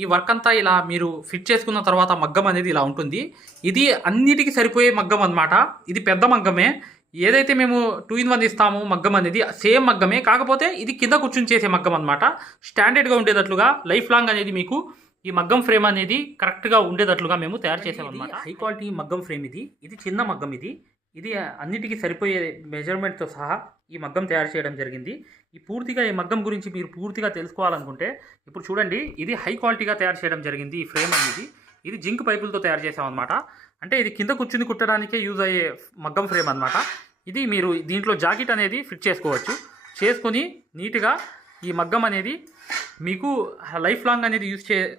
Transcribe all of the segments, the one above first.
ఈ వర్క్ అంతా ఇలా మీరు ఫిట్ చేసుకున్న తర్వాత మగ్గం అనేది ఇలా ఉంటుంది. ఇది అన్నిటికి సరిపోయే మగ్గం అన్నమాట. ఇది పెద్ద మగ్గమే. ఏదైతే మేము 2 ఇన్ 1 ఇస్తామో మగ్గం అనేది సేమ్ మగ్గమే. కాకపోతే ఇది కింద కూర్చొని చేసే మగ్గం అన్నమాట. స్టాండర్డ్‌గా ఉండేటట్లుగా లైఫ్ లాంగ్ అనేది మీకు ఈ మగ్గం ఫ్రేమ్ అనేది కరెక్ట్‌గా ఉండేటట్లుగా మేము తయారు చేసామన్నమాట. హై క్వాలిటీ మగ్గం ఫ్రేమ్ ఇది. ఇది చిన్న మగ్గం ఇది. ఇది అన్నిటికి సరిపోయే మెజర్‌మెంట్‌తో సహా ఈ మగ్గం తయారు చేయడం జరిగింది. ఈ మగ్గం గురించి మీరు పూర్తిగా తెలుసుకోవాలనుకుంటే ఇప్పుడు చూడండి, ఇది హై క్వాలిటీగా తయారు చేయడం జరిగింది. ఈ ఫ్రేమ్ అనేది ఇది జింక్ పైపులతో తయారు చేసామన్నమాట. అంటే ఇది కింద కూర్చుని కుట్టడానికే యూజ్ అయ్యే మగ్గం ఫ్రేమ్ అన్నమాట. ఇది మీరు దీంట్లో జాకెట్ అనేది ఫిట్ చేసుకోవచ్చు. చేసుకొని నీట్గా ఈ మగ్గం అనేది మీకు లైఫ్ లాంగ్ అనేది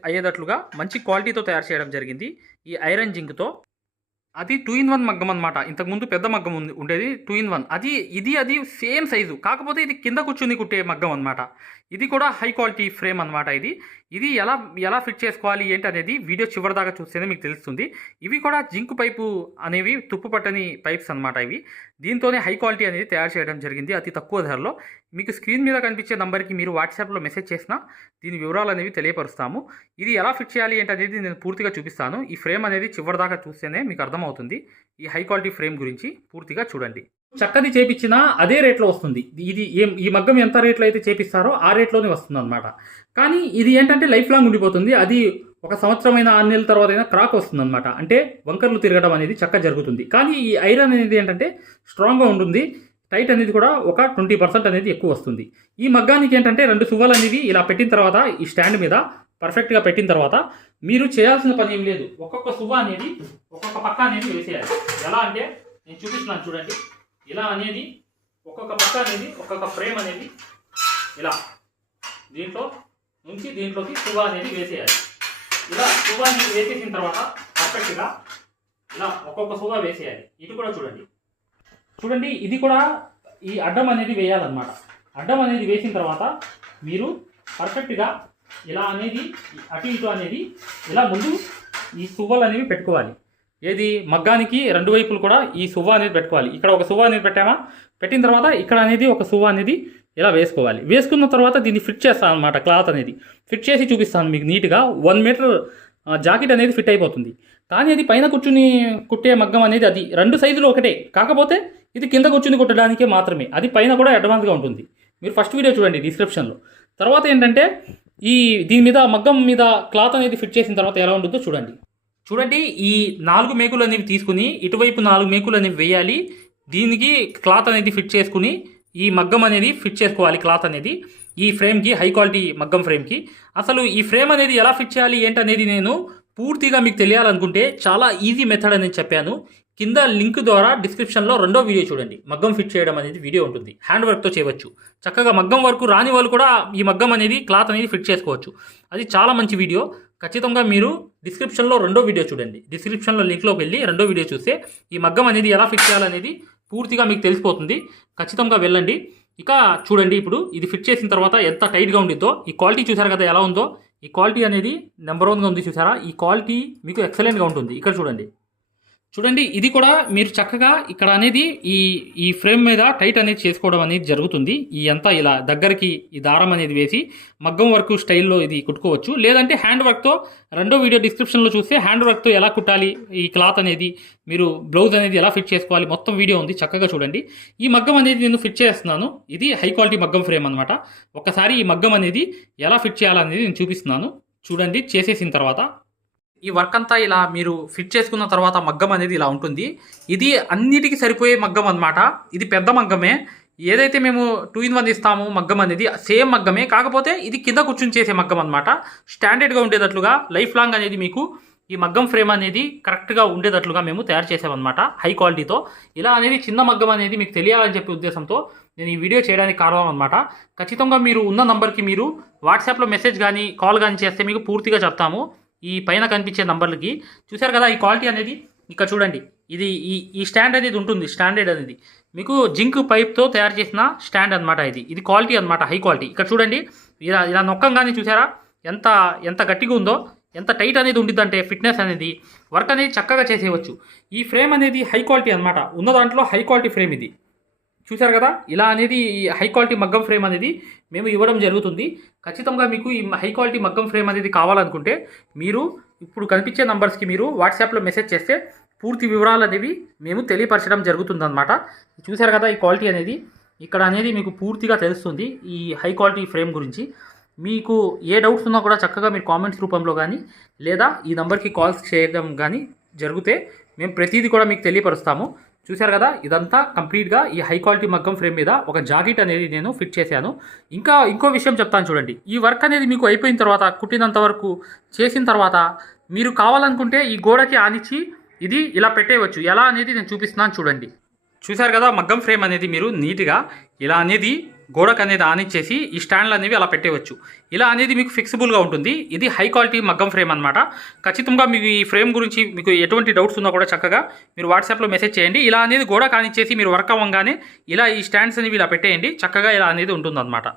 అయ్యేటట్లుగా మంచి క్వాలిటీతో తయారు చేయడం జరిగింది ఈ ఐరన్ జింక్తో. అది 2 ఇన్ 1 మగ్గం అనమాట. ఇంతకుముందు పెద్ద మగ్గం ఉండేది 2 ఇన్ 1. అది సేమ్ సైజు. కాకపోతే ఇది కింద కూర్చుని కుట్టే మగ్గం అనమాట. ఇది కూడా హై క్వాలిటీ ఫ్రేమ్ అనమాట. ఇది ఎలా ఫిట్ చేసుకోవాలి ఏంటి అనేది వీడియో చివరి దాకా చూస్తేనే మీకు తెలుస్తుంది. ఇవి కూడా జింక్ పైపు అనేవి తుప్పు పట్టని పైప్స్ అనమాట. దీంతోనే హై క్వాలిటీ అనేది తయారు చేయడం జరిగింది అతి తక్కువ ధరలో. మీకు స్క్రీన్ మీద కనిపించే నంబర్కి మీరు వాట్సాప్లో మెసేజ్ చేసినా దీని వివరాలు అనేవి తెలియపరుస్తాము. ఇది ఎలా ఫిట్ చేయాలి ఏంటి అనేది నేను పూర్తిగా చూపిస్తాను. ఈ ఫ్రేమ్ అనేది చివరి దాకా చూస్తేనే మీకు అర్థమవుతుంది. ఈ హై క్వాలిటీ ఫ్రేమ్ గురించి పూర్తిగా చూడండి. చక్కది చేపించినా అదే రేట్లో వస్తుంది. ఈ మగ్గం ఎంత రేట్లో అయితే చేపిస్తారో ఆ రేట్లోనే వస్తుంది అనమాట. కానీ ఇది ఏంటంటే లైఫ్ లాంగ్ ఉండిపోతుంది. అది 1 సంవత్సరమైన 6 నెలల తర్వాత అయినా క్రాక్ వస్తుంది అనమాట. అంటే వంకర్లు తిరగడం అనేది చక్కగా జరుగుతుంది. కానీ ఈ ఐరన్ అనేది ఏంటంటే స్ట్రాంగ్గా ఉంటుంది. టైట్ అనేది కూడా ఒక 20% అనేది ఎక్కువ వస్తుంది. ఈ మగ్గానికి ఏంటంటే 2 సువ్వలు అనేవి ఇలా పెట్టిన తర్వాత ఈ స్టాండ్ మీద పర్ఫెక్ట్గా పెట్టిన తర్వాత మీరు చేయాల్సిన పని ఏం లేదు. ఒక్కొక్క సువ్వ అనేది ఒక్కొక్క పక్క అనేది వేసేయాలి. ఎలా అంటే నేను చూపిస్తున్నాను చూడండి. ఇలా అనేది ఒక్కొక్క పక్క అనేది ఒక్కొక్క ఫ్రేమ్ అనేది ఇలా దీంట్లో నుంచి దీంట్లోకి సువ్వ అనేది వేసేయాలి. ఇలా సువ్వ అనేది వేసేసిన తర్వాత పర్ఫెక్ట్గా ఇలా ఒక్కొక్క సువ్వ వేసేయాలి. ఇది కూడా చూడండి ఇది కూడా ఈ అడ్డం అనేది వేయాలన్నమాట. అడ్డం అనేది వేసిన తర్వాత మీరు పర్ఫెక్ట్గా ఇలా అనేది అటు ఇటు అనేది ఇలా ముందు ఈ సువ్వలు అనేవి పెట్టుకోవాలి. ఏది మగ్గానికి 2 వైపులు కూడా ఈ సువ్వ అనేది పెట్టుకోవాలి. ఇక్కడ ఒక సువ్వ అనేది పెట్టిన తర్వాత ఇక్కడ అనేది ఒక సువ్వ అనేది ఇలా వేసుకోవాలి. వేసుకున్న తర్వాత దీన్ని ఫిట్ చేస్తాను అనమాట. క్లాత్ అనేది ఫిట్ చేసి చూపిస్తాను మీకు నీట్గా. 1 మీటర్ జాకెట్ అనేది ఫిట్ అయిపోతుంది. కానీ అది పైన కూర్చుని కుట్టే మగ్గం అనేది అది 2 సైజులు ఒకటే. కాకపోతే ఇది కింద కూర్చుని కుట్టడానికే మాత్రమే. అది పైన కూడా అడ్వాన్స్గా ఉంటుంది. మీరు ఫస్ట్ వీడియో చూడండి డిస్క్రిప్షన్లో. తర్వాత ఏంటంటే దీని మీద మగ్గం మీద క్లాత్ అనేది ఫిట్ చేసిన తర్వాత ఎలా ఉంటుందో చూడండి. ఈ 4 మేకులు అనేవి తీసుకుని ఇటువైపు 4 మేకులు అనేవి వేయాలి. దీనికి క్లాత్ అనేది ఫిట్ చేసుకుని ఈ మగ్గం అనేది ఫిట్ చేసుకోవాలి. క్లాత్ అనేది ఈ ఫ్రేమ్కి, హై క్వాలిటీ మగ్గం ఫ్రేమ్కి. అసలు ఈ ఫ్రేమ్ అనేది ఎలా ఫిట్ చేయాలి ఏంటనేది నేను పూర్తిగా మీకు తెలియాలనుకుంటే చాలా ఈజీ మెథడ్ అనేది చెప్పాను. కింద లింక్ ద్వారా డిస్క్రిప్షన్లో 2వ వీడియో చూడండి. మగ్గం ఫిట్ చేయడం అనేది వీడియో ఉంటుంది. హ్యాండ్ వర్క్తో చేయవచ్చు. చక్కగా మగ్గం వర్క్ రాని వాళ్ళు కూడా ఈ మగ్గం అనేది క్లాత్ అనేది ఫిట్ చేసుకోవచ్చు. అది చాలా మంచి వీడియో. ఖచ్చితంగా మీరు డిస్క్రిప్షన్లో 2వ వీడియో చూడండి. డిస్క్రిప్షన్లో లింక్లోకి వెళ్ళి 2వ వీడియో చూస్తే ఈ మగ్గం అనేది ఎలా ఫిట్ చేయాలనేది పూర్తిగా మీకు తెలిసిపోతుంది. ఖచ్చితంగా వెళ్ళండి. ఇక చూడండి, ఇప్పుడు ఇది ఫిట్ చేసిన తర్వాత ఎంత టైట్గా ఉండిద్దో. ఈ క్వాలిటీ చూసారు కదా ఎలా ఉందో. ఈ క్వాలిటీ అనేది నెంబర్ 1గా ఉంది చూసారా. ఈ క్వాలిటీ మీకు ఎక్సలెంట్గా ఉంటుంది. ఇక్కడ చూడండి ఇది కూడా మీరు చక్కగా ఇక్కడ అనేది ఈ ఫ్రేమ్ మీద టైట్ అనేది చేసుకోవడం అనేది జరుగుతుంది. ఈ అంతా ఇలా దగ్గరికి ఈ దారం అనేది వేసి మగ్గం వర్క్ స్టైల్లో ఇది కుట్టుకోవచ్చు. లేదంటే హ్యాండ్ వర్క్తో 2వ వీడియో డిస్క్రిప్షన్లో చూస్తే హ్యాండ్ వర్క్తో ఎలా కుట్టాలి, ఈ క్లాత్ అనేది మీరు బ్లౌజ్ అనేది ఎలా ఫిట్ చేసుకోవాలి మొత్తం వీడియో ఉంది. చక్కగా చూడండి. ఈ మగ్గం అనేది నేను ఫిట్ చేస్తున్నాను. ఇది హై క్వాలిటీ మగ్గం ఫ్రేమ్ అనమాట. ఒకసారి ఈ మగ్గం అనేది ఎలా ఫిట్ చేయాలనేది నేను చూపిస్తున్నాను. చూడండి చేసేసిన తర్వాత ఈ వర్క్ అంతా ఇలా మీరు ఫిట్ చేసుకున్న తర్వాత మగ్గం అనేది ఇలా ఉంటుంది. ఇది అన్నిటికీ సరిపోయే మగ్గం అనమాట. ఇది పెద్ద మగ్గమే. ఏదైతే మేము 2 ఇన్ 1 ఇస్తామో మగ్గం అనేది సేమ్ మగ్గమే. కాకపోతే ఇది కింద కూర్చుని చేసే మగ్గం అనమాట. స్టాండర్డ్గా ఉండేటట్లుగా లైఫ్ లాంగ్ అనేది మీకు ఈ మగ్గం ఫ్రేమ్ అనేది కరెక్ట్గా ఉండేటట్లుగా మేము తయారు చేసామన్నమాట హై క్వాలిటీతో. ఇలా అనేది చిన్న మగ్గం అనేది మీకు తెలియాలని చెప్పే ఉద్దేశంతో నేను ఈ వీడియో చేయడానికి కారణం అనమాట. ఖచ్చితంగా మీరు ఉన్న నంబర్కి మీరు వాట్సాప్లో మెసేజ్ కానీ కాల్ కానీ చేస్తే మీకు పూర్తిగా చెప్తాము. ఈ పైన కనిపించే నంబర్లకి చూశారు కదా. ఈ క్వాలిటీ అనేది ఇక్కడ చూడండి. ఇది ఈ స్టాండ్ అనేది ఉంటుంది. స్టాండర్డ్ అనేది మీకు జింక్ పైప్తో తయారు చేసిన స్టాండ్ అనమాట. ఇది క్వాలిటీ అనమాట, హై క్వాలిటీ. ఇక్కడ చూడండి ఇలా నొక్కంగానే చూసారా ఎంత గట్టిగా ఉందో, ఎంత టైట్ అనేది ఉండిద్దంటే ఫిట్నెస్ అనేది వర్క్ అనేది చక్కగా చేసేయవచ్చు. ఈ ఫ్రేమ్ అనేది హై క్వాలిటీ అనమాట. ఉన్న దాంట్లో హై క్వాలిటీ ఫ్రేమ్ ఇది. చూసారు కదా. ఇలా అనేది హై క్వాలిటీ మగ్గం ఫ్రేమ్ అనేది మేము ఇవ్వడం జరుగుతుంది. ఖచ్చితంగా మీకు ఈ హై క్వాలిటీ మగ్గం ఫ్రేమ్ అనేది కావాలనుకుంటే మీరు ఇప్పుడు కనిపించే నంబర్స్కి మీరు వాట్సాప్లో మెసేజ్ చేస్తే పూర్తి వివరాలు అనేవి మేము తెలియపరచడం జరుగుతుందన్నమాట. చూశారు కదా ఈ క్వాలిటీ అనేది, ఇక్కడ అనేది మీకు పూర్తిగా తెలుస్తుంది ఈ హై క్వాలిటీ ఫ్రేమ్ గురించి. మీకు ఏ డౌట్స్ ఉన్నా కూడా చక్కగా మీరు కామెంట్స్ రూపంలో కానీ లేదా ఈ నెంబర్కి కాల్స్ చేయడం కానీ జరిగితే మేము ప్రతిదీ కూడా మీకు తెలియపరుస్తాము. చూశారు కదా, ఇదంతా కంప్లీట్గా ఈ హై క్వాలిటీ మగ్గం ఫ్రేమ్ మీద ఒక జాకెట్ అనేది నేను ఫిట్ చేశాను. ఇంకో విషయం చెప్తాను చూడండి. ఈ వర్క్ అనేది మీకు అయిపోయిన తర్వాత, కుట్టినంత వరకు చేసిన తర్వాత మీరు కావాలనుకుంటే ఈ గోడకి ఆనిచ్చి ఇది ఇలా పెట్టేయవచ్చు. ఎలా అనేది నేను చూపిస్తున్నాను చూడండి. చూశారు కదా, మగ్గం ఫ్రేమ్ అనేది మీరు నీట్గా ఇలా అనేది గోడకు అనేది ఆనిచ్చేసి ఈ స్టాండ్లు అనేవి అలా పెట్టేయవచ్చు. ఇలా అనేది మీకు ఫిక్సిబుల్గా ఉంటుంది. ఇది హై క్వాలిటీ మగ్గం ఫ్రేమ్ అనమాట. ఖచ్చితంగా మీకు ఈ ఫ్రేమ్ గురించి మీకు ఎటువంటి డౌట్స్ ఉన్నా కూడా చక్కగా మీరు వాట్సాప్లో మెసేజ్ చేయండి. ఇలా అనేది గోడ కానిచ్చేసి మీరు వర్క్ అవ్వగానే ఇలా ఈ స్టాండ్స్ అనేవి ఇలా పెట్టేయండి. చక్కగా ఇలా అనేది ఉంటుందన్నమాట.